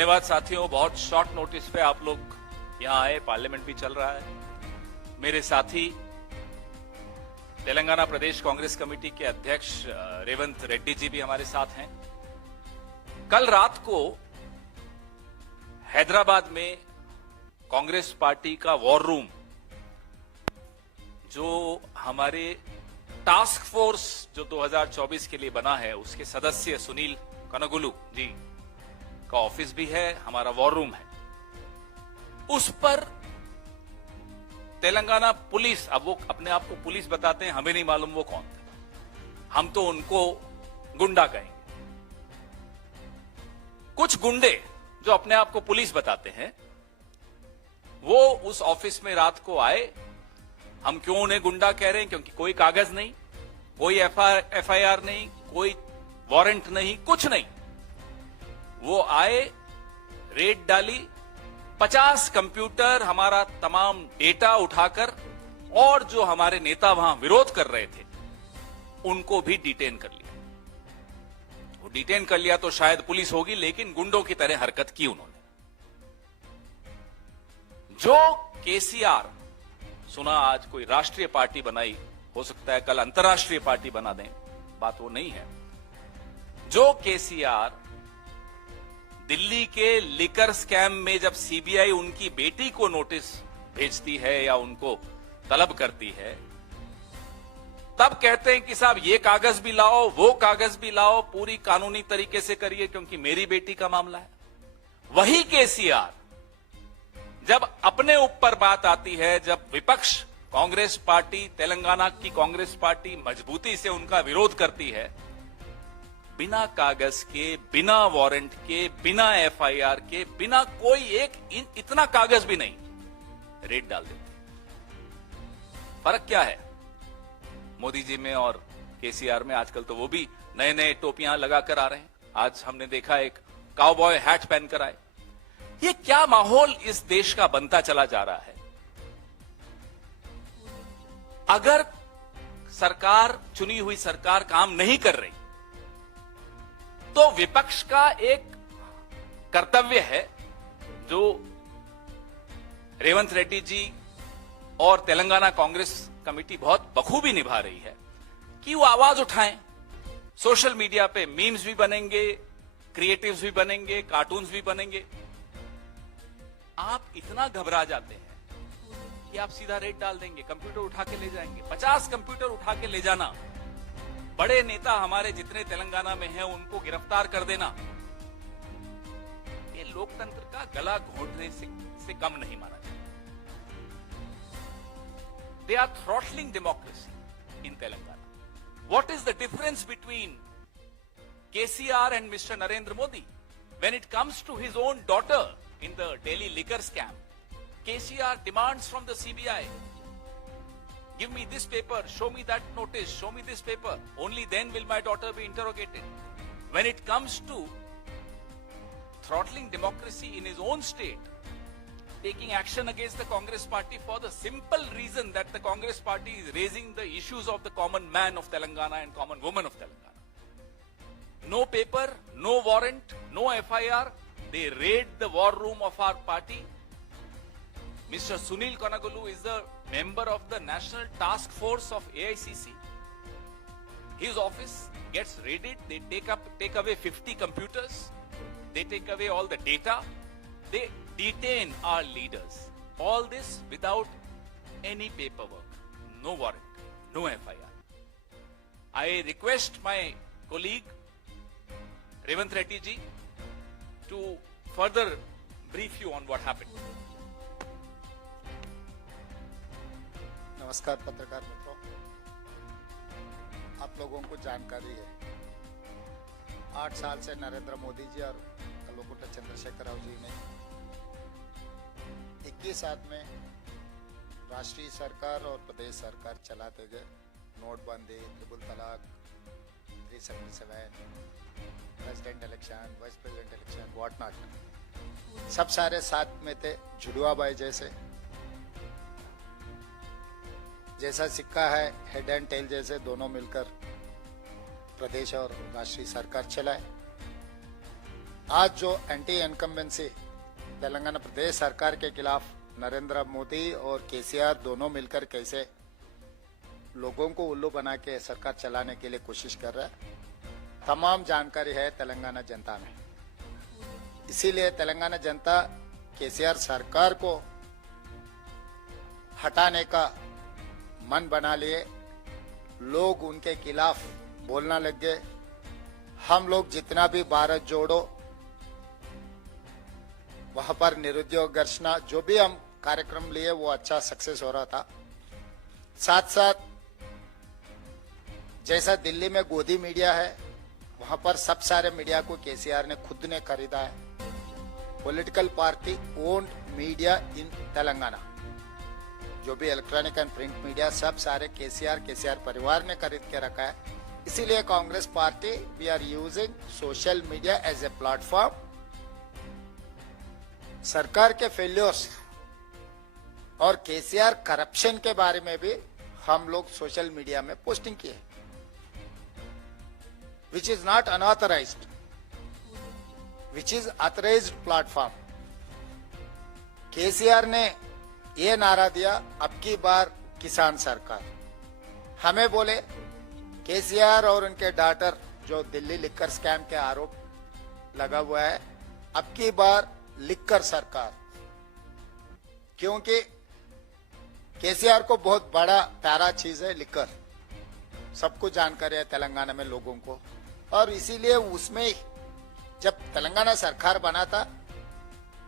धन्यवाद साथियों। बहुत शॉर्ट नोटिस पे आप लोग यहां आए, पार्लियामेंट भी चल रहा है। मेरे साथी तेलंगाना प्रदेश कांग्रेस कमेटी के अध्यक्ष रेवंत रेड्डी जी भी हमारे साथ हैं। कल रात को हैदराबाद में कांग्रेस पार्टी का वॉर रूम, जो हमारे टास्क फोर्स जो 2024 के लिए बना है, उसके सदस्य सुनील कनगुलू जी का ऑफिस भी है, हमारा वॉर रूम है। उस पर तेलंगाना पुलिस, अब वो अपने आप को पुलिस बताते हैं, हमें नहीं मालूम वो कौन थे, हम तो उनको गुंडा कहेंगे। कुछ गुंडे जो अपने आप को पुलिस बताते हैं, वो उस ऑफिस में रात को आए। हम क्यों उन्हें गुंडा कह रहे हैं? क्योंकि कोई कागज नहीं, कोई एफआईआर नहीं, कोई वारंट नहीं, कुछ नहीं। वो आए, रेड डाली, 50 कंप्यूटर, हमारा तमाम डेटा उठाकर, और जो हमारे नेता वहां विरोध कर रहे थे उनको भी डिटेन कर लिया। वो डिटेन कर लिया तो शायद पुलिस होगी, लेकिन गुंडों की तरह हरकत की उन्होंने। जो केसीआर सुना आज कोई राष्ट्रीय पार्टी बनाई, हो सकता है कल अंतर्राष्ट्रीय पार्टी बना दें, बात वो नहीं है। जो केसीआर दिल्ली के लिकर स्कैम में जब सीबीआई उनकी बेटी को नोटिस भेजती है या उनको तलब करती है, तब कहते हैं कि साहब ये कागज भी लाओ, वो कागज भी लाओ, पूरी कानूनी तरीके से करिए क्योंकि मेरी बेटी का मामला है। वही केसीआर जब अपने ऊपर बात आती है, जब विपक्ष कांग्रेस पार्टी, तेलंगाना की कांग्रेस पार्टी मजबूती से उनका विरोध करती है, बिना कागज के, बिना वारंट के, बिना एफआईआर के, बिना कोई एक इतना कागज भी नहीं, रेड डाल देते। फर्क क्या है मोदी जी में और केसीआर में? आजकल तो वो भी नए नए टोपियां लगाकर आ रहे हैं। आज हमने देखा एक काउबॉय हैट पहनकर आए। ये क्या माहौल इस देश का बनता चला जा रहा है? अगर सरकार, चुनी हुई सरकार काम नहीं कर रही, तो विपक्ष का एक कर्तव्य है, जो रेवंत रेड्डी जी और तेलंगाना कांग्रेस कमेटी बहुत बखूबी निभा रही है, कि वो आवाज उठाएं। सोशल मीडिया पे मीम्स भी बनेंगे, क्रिएटिव्स भी बनेंगे, कार्टून्स भी बनेंगे। आप इतना घबरा जाते हैं कि आप सीधा रेड डाल देंगे, कंप्यूटर उठा के ले जाएंगे। 50 कंप्यूटर उठा के ले जाना, बड़े नेता हमारे जितने तेलंगाना में हैं उनको गिरफ्तार कर देना, ये लोकतंत्र का गला घोंटने से कम नहीं माना जाता। They are throttling democracy in Telangana. What is the difference between KCR and Mr. Narendra Modi? When it comes to his own daughter in the Delhi liquor scam, KCR demands from the CBI, give me this paper, show me that notice, show me this paper. Only then will my daughter be interrogated. When it comes to throttling democracy in his own state, taking action against the Congress party for the simple reason that the Congress party is raising the issues of the common man of Telangana and common woman of Telangana. No paper, no warrant, no FIR. They raid the war room of our party. Mr. Sunil Kanagulu is the member of the National Task Force of AICC. His office gets raided. They take away 50 computers. They take away all the data. They detain our leaders. All this without any paperwork, no warrant, no FIR. I request my colleague Revanth Reddy ji to further brief you on what happened. नमस्कार पत्रकार मित्रों, आप लोगों को जानकारी है 8 साल से नरेंद्र मोदी जी और कल्वकुंट्ला चंद्रशेखर राव जी ने 21 में राष्ट्रीय सरकार और प्रदेश सरकार चलाते गए। नोटबंदी, ट्रिपल तलाक, 377, president election, vice president election, what not, सब सारे साथ में थे। जुड़वा बाई जैसा सिक्का है, हेड एंड टेल जैसे दोनों मिलकर प्रदेश और राष्ट्रीय सरकार चलाए। आज जो एंटी इनकम्बेंसी तेलंगाना प्रदेश सरकार के खिलाफ नरेंद्र मोदी और केसीआर दोनों मिलकर कैसे लोगों को उल्लू बना के सरकार चलाने के लिए कोशिश कर रहा है, तमाम जानकारी है तेलंगाना जनता में। इसीलिए तेलंगाना जनता केसीआर सरकार को हटाने का मन बना लिए, लोग उनके खिलाफ बोलना लग गए। हम लोग जितना भी भारत जोड़ो, वहां पर निरुद्योग घर्षणा जो भी हम कार्यक्रम लिए वो अच्छा सक्सेस हो रहा था। साथ साथ जैसा दिल्ली में गोदी मीडिया है, वहां पर सब सारे मीडिया को केसीआर ने खुद ने खरीदा है। पॉलिटिकल पार्टी ओन्ड मीडिया इन तेलंगाना, जो भी इलेक्ट्रॉनिक एंड प्रिंट मीडिया सब सारे केसीआर परिवार ने खरीद के रखा है। इसीलिए Congress party we are using social media as a platform. सरकार के फेल्योर्स और केसीआर करप्शन के बारे में भी हम लोग सोशल मीडिया में पोस्टिंग किए, which is not unauthorized, which is authorized platform. KCR ने ये नारा दिया, अब की बार किसान सरकार। हमें बोले केसीआर और उनके डॉटर जो दिल्ली लिक्कर स्कैम के आरोप लगा हुआ है, अब की बार लिक्कर सरकार, क्योंकि केसीआर को बहुत बड़ा प्यारा चीज है लिक्कर, सबको जानकारी है तेलंगाना में लोगों को। और इसीलिए उसमें जब तेलंगाना सरकार बना था,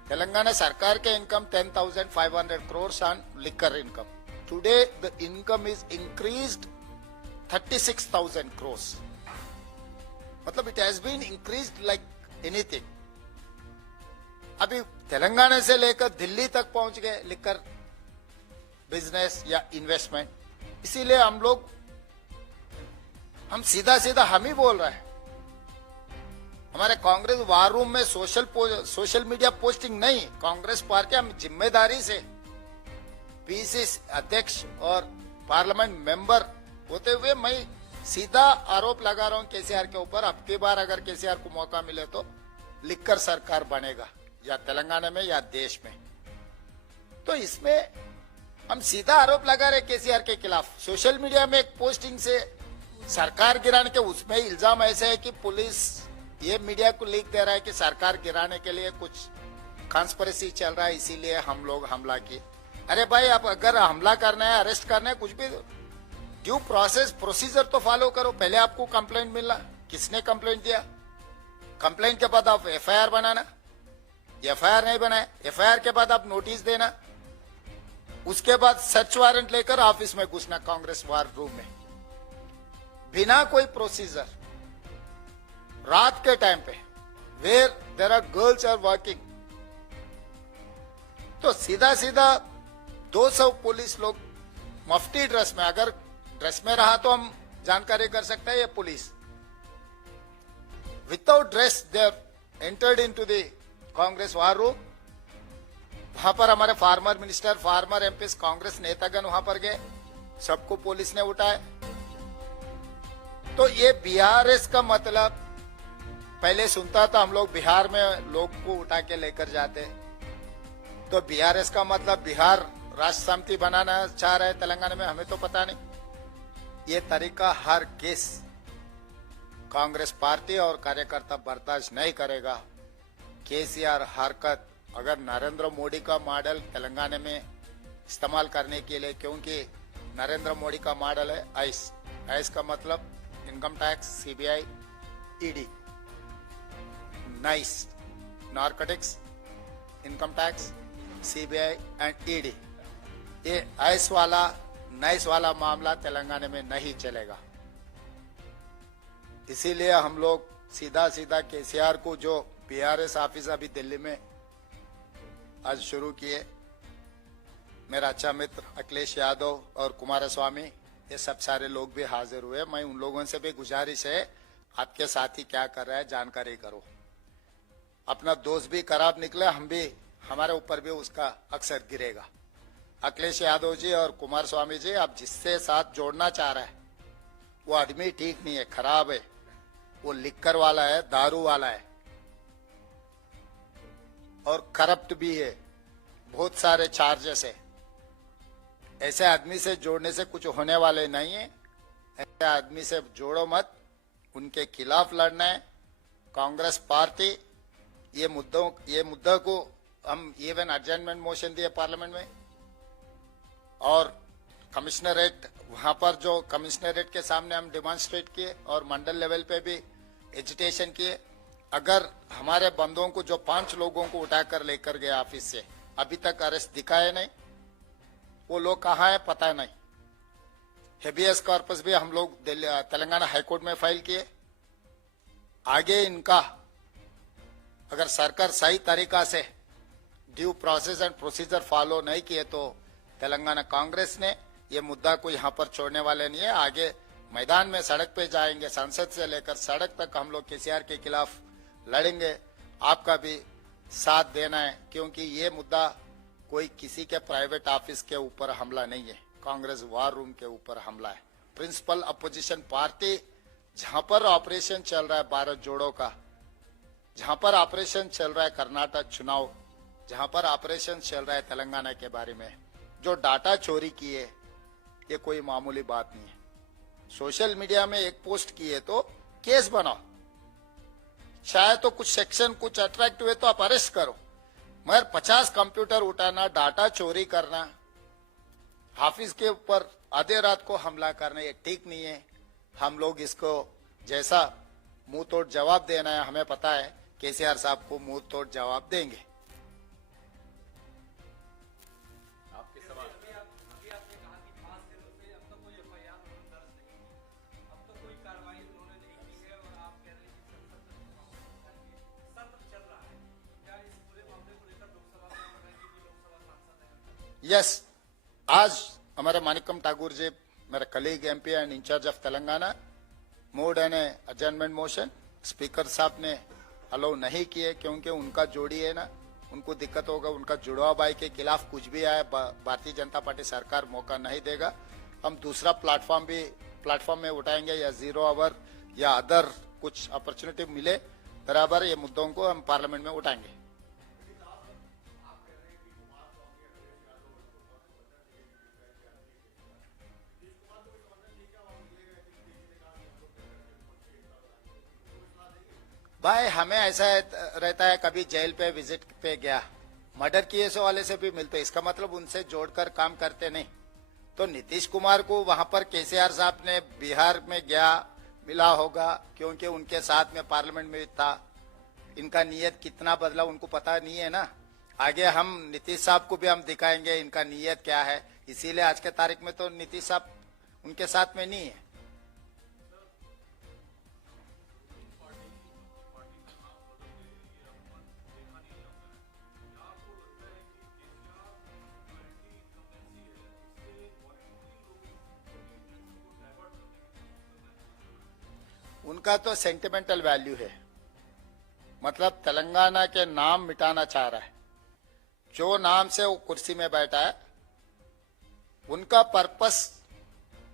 तेलंगाना सरकार के income 10,500 crores on liquor income. Today the income is increased 36,000 crores, मतलब it has been increased like anything. अभी तेलंगाना से लेकर दिल्ली तक पहुंच गए लिक्कर बिजनेस या इन्वेस्टमेंट। इसीलिए हम सीधा सीधा हम ही बोल रहे हैं। हमारे कांग्रेस वार रूम में सोशल मीडिया पोस्टिंग नहीं, कांग्रेस पार्टी हम जिम्मेदारी से पीसीसी अध्यक्ष और पार्लियामेंट मेंबर होते हुए मैं सीधा आरोप लगा रहा हूं केसीआर के ऊपर। अब की बार अगर केसीआर को मौका मिले तो लिक्कर सरकार बनेगा, या तेलंगाना में या देश में। तो इसमें हम सीधा आरोप लगा रहे केसीआर के खिलाफ। सोशल मीडिया में एक पोस्टिंग से सरकार गिराने के, उसमें इल्जाम ऐसे है कि पुलिस ये मीडिया को लीक दे रहा है कि सरकार गिराने के लिए कुछ कॉन्स्पिरेसी चल रहा है, इसीलिए हम लोग हमला किए। अरे भाई, आप अगर हमला करना है, अरेस्ट करना है, कुछ भी ड्यू प्रोसीजर तो फॉलो करो। पहले आपको कंप्लेंट मिलना, किसने कंप्लेंट दिया, कंप्लेंट के बाद आप एफआईआर बनाना, एफआईआर नहीं बनाए, एफआईआर के बाद आप नोटिस देना, उसके बाद सर्च वारंट लेकर ऑफिस में घुसना कांग्रेस वार रूम में, बिना कोई प्रोसीजर, रात के टाइम पे, where there are girls are working. तो सीधा सीधा 200 पुलिस लोग मफ्ती ड्रेस में, अगर ड्रेस में रहा तो हम जानकारी कर सकते हैं ये police, without dress they entered into the Congress war room. वहां पर हमारे farmer minister, farmer MPs, Congress नेतागण वहां पर गए, सबको पुलिस ने उठाया। तो ये बीआरएस का मतलब, पहले सुनता था हम लोग बिहार में लोग को उठा के लेकर जाते, तो बीआरएस का मतलब बिहार राष्ट्र समिति बनाना चाह रहे तेलंगाना में, हमें तो पता नहीं। ये तरीका हर किस कांग्रेस पार्टी और कार्यकर्ता बर्दाश्त नहीं करेगा। केसीआर हरकत अगर नरेंद्र मोदी का मॉडल तेलंगाना में इस्तेमाल करने के लिए, क्योंकि नरेंद्र मोदी का मॉडल है आइस का मतलब income tax, CBI, ED, nice, narcotics, income tax, CBI and ED. ये आइस वाला नाइस वाला मामला तेलंगाना में नहीं चलेगा। इसीलिए हम लोग सीधा सीधा केसीआर को, जो बीआरएस ऑफिस अभी दिल्ली में आज शुरू किए, मेरा अच्छा मित्र अखिलेश यादव और कुमारस्वामी, ये सब सारे लोग भी हाजिर हुए। मैं उन लोगों से भी गुजारिश है, आपके साथी क्या कर रहा है जानकारी करो। अपना दोस्त भी खराब निकले, हम भी, हमारे ऊपर भी उसका अक्सर गिरेगा। अखिलेश यादव जी और कुमारस्वामी जी, आप जिससे साथ जोड़ना चाह रहे हैं वो आदमी ठीक नहीं है, खराब है, वो लिक्कर वाला है, दारू वाला है। और करप्ट भी है, बहुत सारे चार्जेस है। ऐसे आदमी से जोड़ने से कुछ होने वाले नहीं है। ऐसे आदमी से जोड़ो मत, उनके खिलाफ लड़ना है। कांग्रेस पार्टी ये मुद्दा को हम इवन एडजर्नमेंट मोशन दिए पार्लियामेंट में, और कमिश्नरेट, वहां पर जो कमिश्नरेट के सामने हम डिमॉन्स्ट्रेट किए और मंडल लेवल पे भी एजिटेशन किए। अगर हमारे बंदों को, जो 5 लोगों को उठाकर लेकर गए ऑफिस से, अभी तक अरेस्ट दिखाए नहीं, वो लोग कहाँ है पता नहीं। हेबियस कॉर्पस भी हम लोग तेलंगाना हाईकोर्ट में फाइल किए। आगे इनका अगर सरकार सही तरीका से due process and procedure follow नहीं किए तो तेलंगाना कांग्रेस ने ये मुद्दा को यहाँ पर छोड़ने वाले नहीं है। आगे मैदान में सड़क पे जाएंगे, संसद से लेकर सड़क तक हम लोग केसीआर के खिलाफ लड़ेंगे। आपका भी साथ देना है, क्योंकि ये मुद्दा कोई किसी के प्राइवेट ऑफिस के ऊपर हमला नहीं है, कांग्रेस वार रूम के ऊपर हमला है। प्रिंसिपल अपोजिशन पार्टी जहां पर ऑपरेशन चल रहा है भारत जोड़ो का, जहां पर ऑपरेशन चल रहा है कर्नाटक चुनाव, जहां पर ऑपरेशन चल रहा है तेलंगाना के बारे में, जो डाटा चोरी किए, ये कोई मामूली बात नहीं है। सोशल मीडिया में एक पोस्ट किए तो केस बनाओ, शायद तो कुछ सेक्शन कुछ अट्रैक्ट हुए तो आप अरेस्ट करो, मगर 50 कंप्यूटर उठाना, डाटा चोरी करना, हाफिज के ऊपर आधे रात को हमला करना, ये ठीक नहीं है। हम लोग इसको जैसा मुंह तोड़ जवाब देना है, हमें पता है केसीआर साहब को मुंह तोड़ जवाब देंगे। आपके सवाल। यस, आज हमारे मानिकम ठाकुर जी, मेरे colleague MP and in-charge of Telangana, moved an adjournment motion. Speaker साहब ने अलाउ नहीं किए क्योंकि उनका जोड़ी है ना, उनको दिक्कत होगा। उनका जुड़वा भाई के खिलाफ कुछ भी आए, भारतीय जनता पार्टी सरकार मौका नहीं देगा। हम दूसरा प्लेटफॉर्म में उठाएंगे, या 0 आवर या अदर कुछ अपॉर्चुनिटी मिले बराबर, ये मुद्दों को हम पार्लियामेंट में उठाएंगे। भाई हमें ऐसा रहता है, कभी जेल पे विजिट पे गया, मर्डर केस वाले से भी मिलते, इसका मतलब उनसे जोड़कर काम करते नहीं। तो नीतीश कुमार को वहां पर केसीआर साहब ने बिहार में गया मिला होगा, क्योंकि उनके साथ में पार्लियामेंट में था। इनका नीयत कितना बदला उनको पता नहीं है ना। आगे हम नीतीश साहब को भी हम दिखाएंगे इनका नीयत क्या है, इसीलिए आज के तारीख में तो नीतीश साहब उनके साथ में नहीं है। उनका तो सेंटिमेंटल वैल्यू है, मतलब तेलंगाना के नाम मिटाना चाह रहा है। जो नाम से वो कुर्सी में बैठा है, उनका पर्पस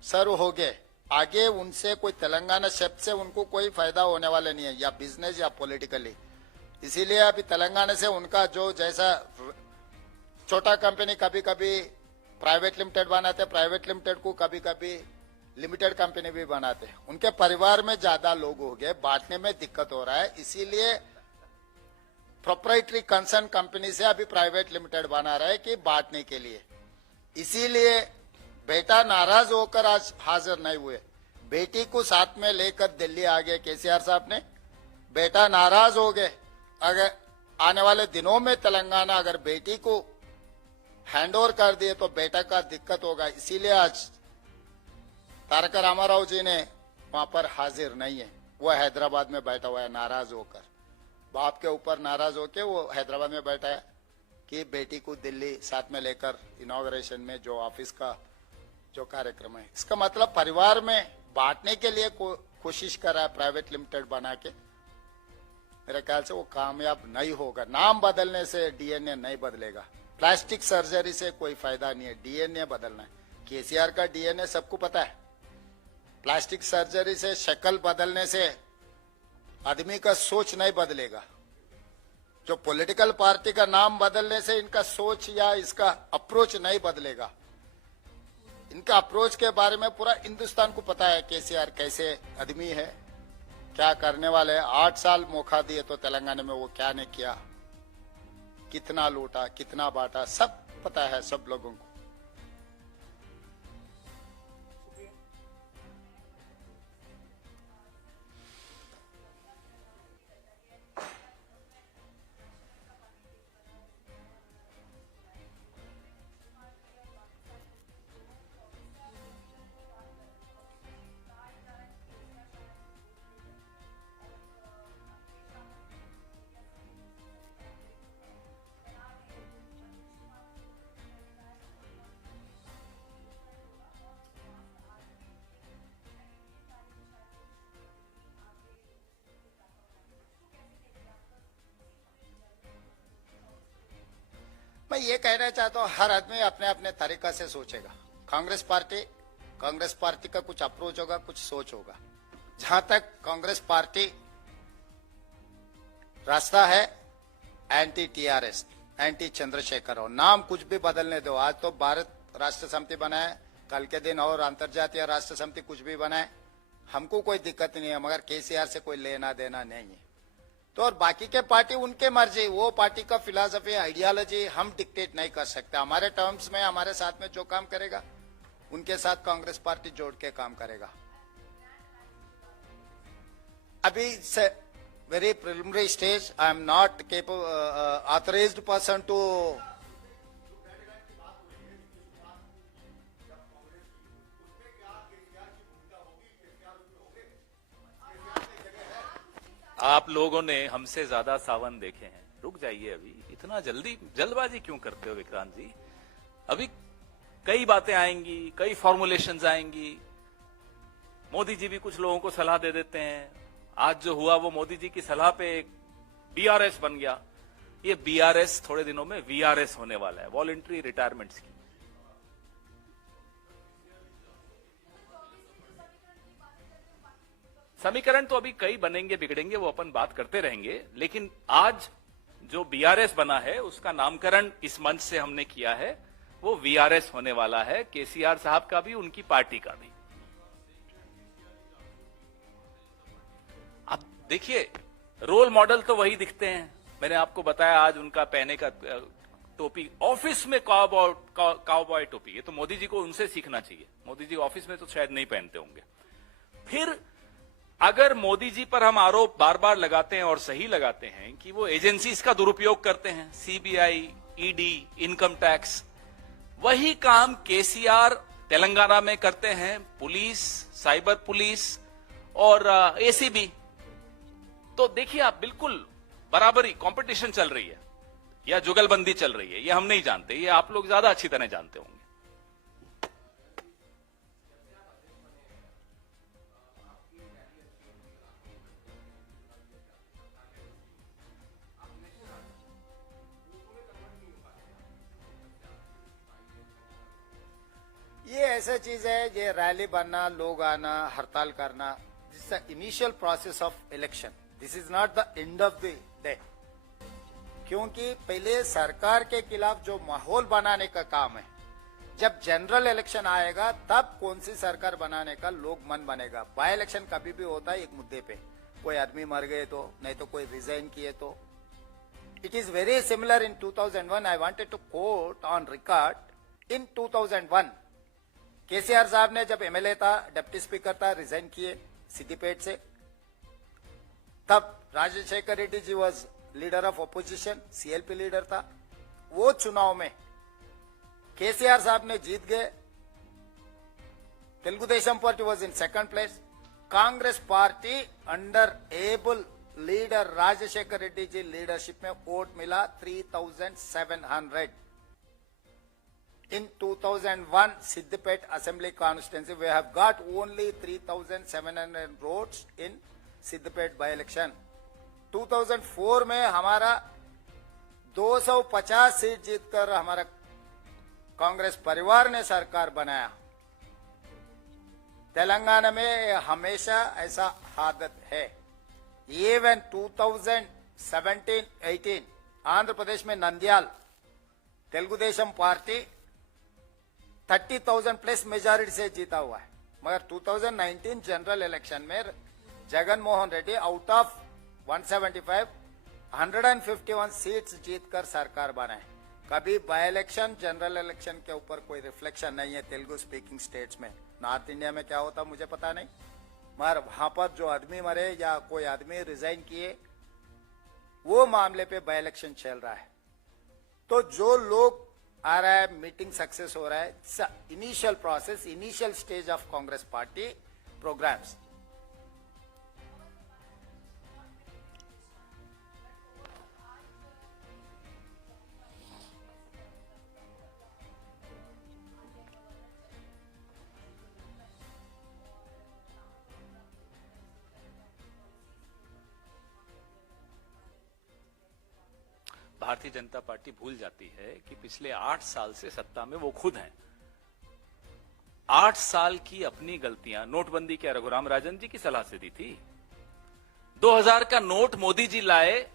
सर्व हो गए, आगे उनसे कोई तेलंगाना शब्द से उनको कोई फायदा होने वाला नहीं है, या बिजनेस या पॉलिटिकली। इसीलिए अभी तेलंगाना से उनका जो जैसा छोटा कंपनी कभी कभी प्राइवेट लिमिटेड बनाते, प्राइवेट लिमिटेड को कभी कभी लिमिटेड कंपनी भी बनाते हैं। उनके परिवार में ज्यादा लोग हो गए, बांटने में दिक्कत हो रहा है, इसीलिए प्रोप्राइटरी कंसर्न कंपनी से अभी प्राइवेट लिमिटेड बना रहा है कि बांटने के लिए। इसीलिए बेटा नाराज होकर आज हाजिर नहीं हुए, बेटी को साथ में लेकर दिल्ली आ गए केसीआर साहब ने। बेटा नाराज हो गए, अगर आने वाले दिनों में तेलंगाना अगर बेटी को हैंडओवर कर दिए तो बेटा का दिक्कत होगा। इसीलिए आज तारक रामाराव जी ने वहां पर हाजिर नहीं है, वो हैदराबाद में बैठा हुआ है नाराज होकर, बाप के ऊपर नाराज होकर वो हैदराबाद में बैठा है कि बेटी को दिल्ली साथ में लेकर इनॉग्रेशन में जो ऑफिस का जो कार्यक्रम है। इसका मतलब परिवार में बांटने के लिए कोशिश कर रहा है प्राइवेट लिमिटेड बना के। मेरे ख्याल से वो कामयाब नहीं होगा। नाम बदलने से डीएनए नहीं बदलेगा, प्लास्टिक सर्जरी से कोई फायदा नहीं है, डीएनए बदलना है। केसीआर का डीएनए सबको पता है, प्लास्टिक सर्जरी से शक्ल बदलने से आदमी का सोच नहीं बदलेगा। जो पॉलिटिकल पार्टी का नाम बदलने से इनका सोच या इसका अप्रोच नहीं बदलेगा। इनका अप्रोच के बारे में पूरा हिंदुस्तान को पता है केसीआर कैसे आदमी है, क्या करने वाले हैं। 8 साल मौका दिए तो तेलंगाना में वो क्या नहीं किया, कितना लूटा, कितना बांटा, सब पता है सब लोगों को। मैं ये कहना चाहता हूँ हर आदमी अपने अपने तरीका से सोचेगा। कांग्रेस पार्टी का कुछ अप्रोच होगा, कुछ सोच होगा। जहां तक कांग्रेस पार्टी रास्ता है एंटी टीआरएस, एंटी चंद्रशेखर हो, नाम कुछ भी बदलने दो। आज तो भारत राष्ट्र समिति बनाए, कल के दिन और अंतर्जातीय राष्ट्र समिति कुछ भी बनाए, हमको कोई दिक्कत नहीं है, मगर केसीआर से कोई लेना देना नहीं है। तो और बाकी के पार्टी उनके मर्जी, वो पार्टी का फिलॉसफी आइडियोलॉजी हम डिक्टेट नहीं कर सकते। हमारे टर्म्स में हमारे साथ में जो काम करेगा उनके साथ कांग्रेस पार्टी जोड़ के काम करेगा। अभी very preliminary stage, I am not authorized person to. आप लोगों ने हमसे ज्यादा सावन देखे हैं, रुक जाइए। अभी इतना जल्दबाजी क्यों करते हो विक्रांत जी? अभी कई बातें आएंगी, कई फॉर्मुलेशंस आएंगी। मोदी जी भी कुछ लोगों को सलाह दे देते हैं। आज जो हुआ वो मोदी जी की सलाह पे एक बीआरएस बन गया। ये बीआरएस थोड़े दिनों में वीआरएस होने वाला है, वॉलंटरी रिटायरमेंट स्कीम। समीकरण तो अभी कई बनेंगे बिगड़ेंगे, वो अपन बात करते रहेंगे। लेकिन आज जो बीआरएस बना है उसका नामकरण इस मंच से हमने किया है, वो वीआरएस होने वाला है, केसीआर साहब का भी, उनकी पार्टी का भी। अब देखिए, रोल मॉडल तो वही दिखते हैं। मैंने आपको बताया आज उनका पहने का टोपी, ऑफिस में काउबॉय टोपी, ये तो मोदी जी को उनसे सीखना चाहिए। मोदी जी ऑफिस में तो शायद नहीं पहनते होंगे। फिर अगर मोदी जी पर हम आरोप बार बार लगाते हैं और सही लगाते हैं कि वो एजेंसीज का दुरुपयोग करते हैं, सीबीआई, ईडी, इनकम टैक्स, वही काम केसीआर तेलंगाना में करते हैं, पुलिस, साइबर पुलिस और एसीबी। तो देखिए आप, बिल्कुल बराबरी, कंपटीशन चल रही है या जुगलबंदी चल रही है, ये हम नहीं जानते, ये आप लोग ज्यादा अच्छी तरह जानते होंगे। ये ऐसा चीज है, ये रैली बनना, लोग आना, हड़ताल करना, this the initial process of election, this is not the end of the day. क्योंकि पहले सरकार के खिलाफ जो माहौल बनाने का काम है, जब जनरल इलेक्शन आएगा तब कौन सी सरकार बनाने का लोग मन बनेगा। बाय इलेक्शन कभी भी होता है एक मुद्दे पे, कोई आदमी मर गए तो, नहीं तो कोई रिजाइन किए तो। It is very similar in 2001। I wanted to quote on record, in 2001 KCR साहब ने जब एमएलए था, डिप्टी स्पीकर था, रिजाइन किए सिद्दीपेट से। तब Rajashekhar Reddy ji was leader of opposition, CLP leader था। वो चुनाव में केसीआर साहब ने जीत गए, Telugu Desam party was in second place. Congress party under able leader Rajashekhar Reddy ji leadership में वोट मिला 3700। In 2001 Siddipet Assembly Constituency, we have got only 3,700 votes in Siddipet by-election. 2004 में हमारा 250 सीट जीतकर हमारा कांग्रेस परिवार ने सरकार बनाया। तेलंगाना में हमेशा ऐसा आदत है। Even 2017-18 आंध्र प्रदेश में Nandyal Telugu Desam party 30,000 plus majority से जीता हुआ है, मगर 2019 जनरल इलेक्शन में Jagan Mohan Reddy out of 175 151 seats जीतकर सरकार बनाए। कभी बाय इलेक्शन जनरल इलेक्शन के ऊपर कोई रिफ्लेक्शन नहीं है तेलुगु स्पीकिंग स्टेट्स में। नॉर्थ इंडिया में क्या होता मुझे पता नहीं, मगर वहां पर जो आदमी मरे या कोई आदमी रिजाइन किए वो मामले पे बाय इलेक्शन चल रहा है। तो जो लोग आ रहा है, मीटिंग सक्सेस हो रहा है, initial process, initial stage of Congress party programs. Bharatiya Janata party भूल जाती है कि पिछले 8 साल से सत्ता में वो खुद हैं। 8 साल की अपनी गलतियां, नोटबंदी क्या रघुराम राजन जी की सलाह से दी थी? 2000 का नोट मोदी जी लाए,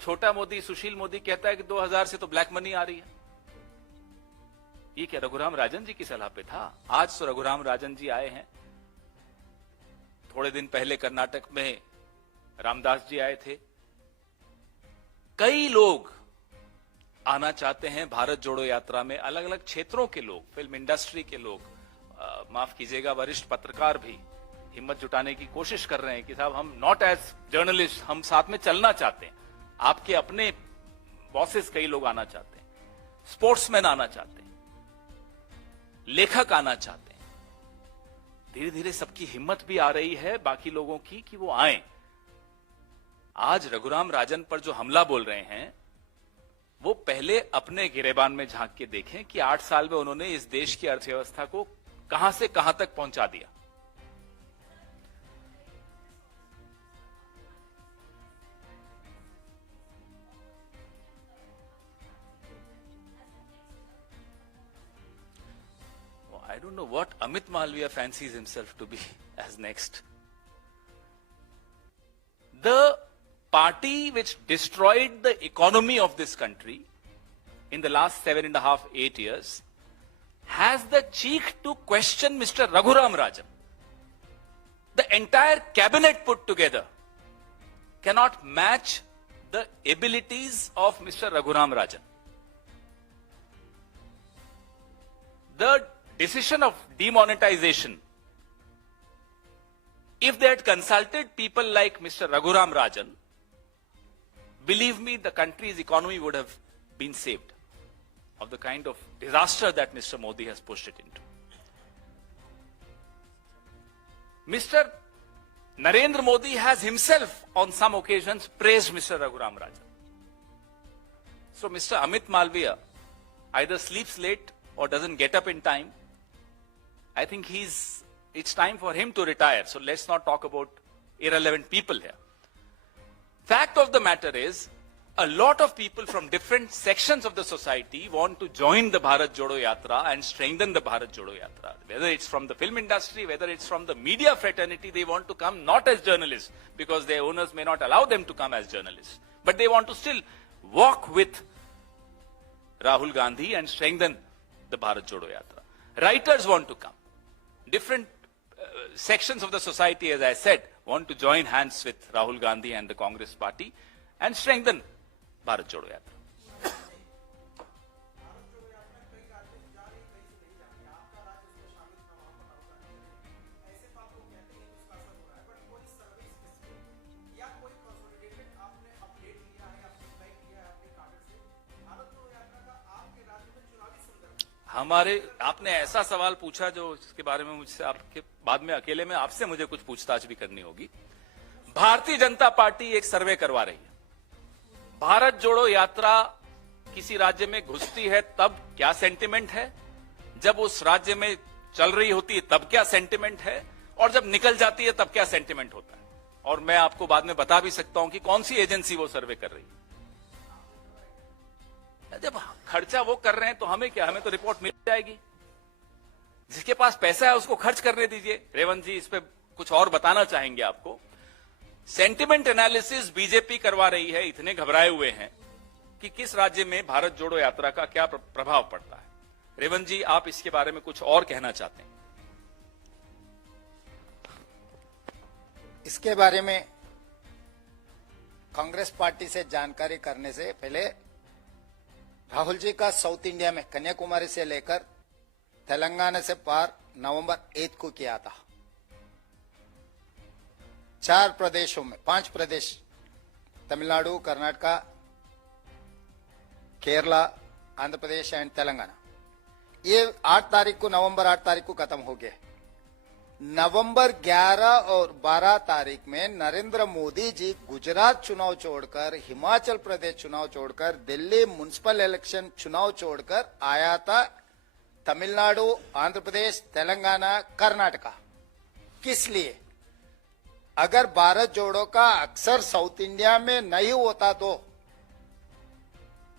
छोटा मोदी सुशील मोदी कहता है कि 2000 से तो ब्लैक मनी आ रही है। ये क्या रघुराम राजन जी की सलाह पे था? आज तो रघुराम राजन जी आए हैं। थोड़े दिन पहले कर्नाटक में रामदास जी आए थे। कई लोग आना चाहते हैं भारत जोड़ो यात्रा में, अलग अलग क्षेत्रों के लोग, फिल्म इंडस्ट्री के लोग, माफ कीजिएगा वरिष्ठ पत्रकार भी हिम्मत जुटाने की कोशिश कर रहे हैं कि साहब हम नॉट एज जर्नलिस्ट, हम साथ में चलना चाहते हैं। आपके अपने बॉसेस कई लोग आना चाहते हैं, स्पोर्ट्समैन आना चाहते हैं, लेखक आना चाहते हैं। धीरे धीरे सबकी हिम्मत भी आ रही है बाकी लोगों की कि वो आए। आज रघुराम राजन पर जो हमला बोल रहे हैं वो पहले अपने गिरेबान में झांक के देखें कि 8 साल में उन्होंने इस देश की अर्थव्यवस्था को कहां से कहां तक पहुंचा दिया। I don't know what Amit Malviya fancies himself to be as next. The party which destroyed the economy of this country in the last 7.5, 8 years has the cheek to question Mr. Raghuram Rajan. The entire cabinet put together cannot match the abilities of Mr. Raghuram Rajan. The decision of demonetization, if they had consulted people like Mr. Raghuram Rajan, believe me, the country's economy would have been saved of the kind of disaster that Mr. Modi has pushed it into. Mr. Narendra Modi has himself on some occasions praised Mr. Raghuram Rajan. So Mr. Amit Malviya either sleeps late or doesn't get up in time. I think it's time for him to retire. So let's not talk about irrelevant people here. Fact of the matter is, a lot of people from different sections of the society want to join the Bharat Jodo Yatra and strengthen the Bharat Jodo Yatra. Whether it's from the film industry, whether it's from the media fraternity, they want to come not as journalists because their owners may not allow them to come as journalists. But they want to still walk with Rahul Gandhi and strengthen the Bharat Jodo Yatra. Writers want to come. Different sections of the society, as I said, want to join hands with Rahul Gandhi and the Congress party and strengthen Bharat Jodo Yatra. हमारे आपने ऐसा सवाल पूछा जो इसके बारे में मुझसे आपके बाद में अकेले में आपसे मुझे कुछ पूछताछ भी करनी होगी। भारतीय जनता पार्टी एक सर्वे करवा रही है। भारत जोड़ो यात्रा किसी राज्य में घुसती है तब क्या सेंटिमेंट है, जब उस राज्य में चल रही होती है तब क्या सेंटिमेंट है, और जब निकल जाती है तब क्या सेंटिमेंट होता है। और मैं आपको बाद में बता भी सकता हूं कि कौन सी एजेंसी वो सर्वे कर रही है। जब खर्चा वो कर रहे हैं तो हमें क्या, हमें तो रिपोर्ट मिल जाएगी। जिसके पास पैसा है उसको खर्च करने दीजिए। रेवंत जी इस पे कुछ और बताना चाहेंगे आपको। सेंटिमेंट एनालिसिस बीजेपी करवा रही है, इतने घबराए हुए हैं। कि किस राज्य में भारत जोड़ो यात्रा का क्या प्रभाव पड़ता है। रेवंत जी, आप इसके बारे में कुछ और कहना चाहते हैं? इसके बारे में कांग्रेस पार्टी से जानकारी करने से पहले राहुल जी का साउथ इंडिया में कन्याकुमारी से लेकर तेलंगाना से पार नवंबर 8 को किया था। 4 प्रदेशों में 5 प्रदेश, तमिलनाडु, कर्नाटका, केरला, आंध्र प्रदेश एंड तेलंगाना, ये 8 तारीख को, नवंबर 8 तारीख को खत्म हो गया। नवंबर 11 और 12 तारीख में नरेंद्र मोदी जी गुजरात चुनाव छोड़कर, हिमाचल प्रदेश चुनाव छोड़कर, दिल्ली म्युनिसिपल इलेक्शन चुनाव छोड़कर आया था तमिलनाडु, आंध्र प्रदेश, तेलंगाना, कर्नाटका। किस लिए? अगर भारत जोड़ो का अक्सर साउथ इंडिया में नहीं होता तो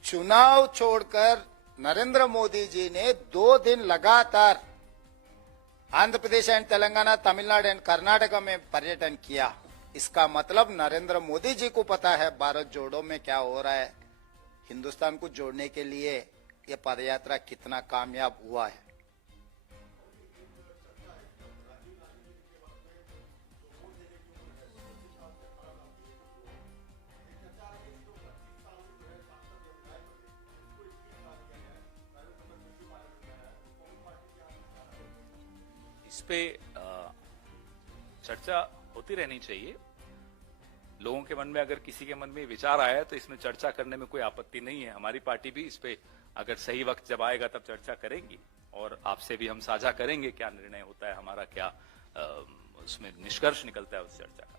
चुनाव छोड़कर नरेंद्र मोदी जी ने 2 दिन लगातार आंध्र प्रदेश एंड तेलंगाना, तमिलनाडु एंड कर्नाटका में पर्यटन किया। इसका मतलब नरेंद्र मोदी जी को पता है भारत जोड़ो में क्या हो रहा है, हिंदुस्तान को जोड़ने के लिए ये पदयात्रा कितना कामयाब हुआ है। इस पे चर्चा होती रहनी चाहिए। लोगों के मन में अगर किसी के मन में विचार आया तो इसमें चर्चा करने में कोई आपत्ति नहीं है। हमारी पार्टी भी इस पे अगर सही वक्त जब आएगा तब चर्चा करेगी और आपसे भी हम साझा करेंगे क्या निर्णय होता है हमारा, क्या उसमें निष्कर्ष निकलता है उस चर्चा का।